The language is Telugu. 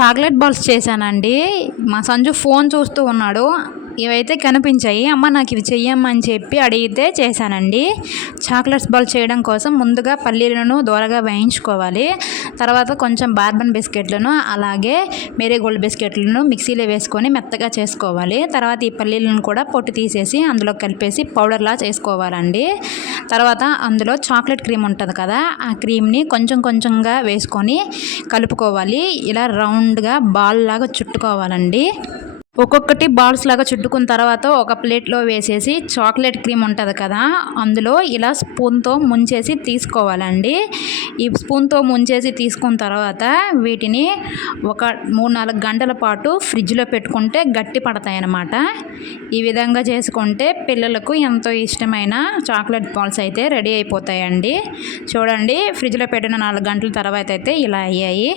చాక్లెట్ బాల్స్ చేశానండి. మా సంజు ఫోన్ చూస్తూ ఉన్నాడు. ఇవైతే కనిపించాయి. అమ్మ నాకు ఇవి చెయ్యమ్మని చెప్పి అడిగితే చేశానండి. చాక్లెట్స్ బాల్ చేయడం కోసం ముందుగా పల్లీలను దోరగా వేయించుకోవాలి. తర్వాత కొంచెం బార్బన్ బిస్కెట్లను అలాగే మేరీగోల్డ్ బిస్కెట్లను మిక్సీలో వేసుకొని మెత్తగా చేసుకోవాలి. తర్వాత ఈ పల్లీలను కూడా పొట్టు తీసేసి అందులో కలిపేసి పౌడర్లా చేసుకోవాలండి. తర్వాత అందులో చాక్లెట్ క్రీమ్ ఉంటుంది కదా, ఆ క్రీమ్ని కొంచెం కొంచెంగా వేసుకొని కలుపుకోవాలి. ఇలా రౌండ్గా బాల్ లాగా చుట్టుకోవాలండి. ఒక్కొక్కటి బాల్స్ లాగా చుట్టుకున్న తర్వాత ఒక ప్లేట్లో వేసేసి చాక్లెట్ క్రీమ్ ఉంటుంది కదా, అందులో ఇలా స్పూన్తో ముంచేసి తీసుకోవాలండి. ఈ స్పూన్తో ముంచేసి తీసుకున్న తర్వాత వీటిని ఒక 3-4 గంటల పాటు ఫ్రిడ్జ్లో పెట్టుకుంటే గట్టి పడతాయి అన్నమాట. ఈ విధంగా చేసుకుంటే పిల్లలకు ఎంతో ఇష్టమైన చాక్లెట్ బాల్స్ అయితే రెడీ అయిపోతాయండి. చూడండి, ఫ్రిడ్జ్లో పెట్టిన 4 గంటల తర్వాత అయితే ఇలా అయ్యాయి.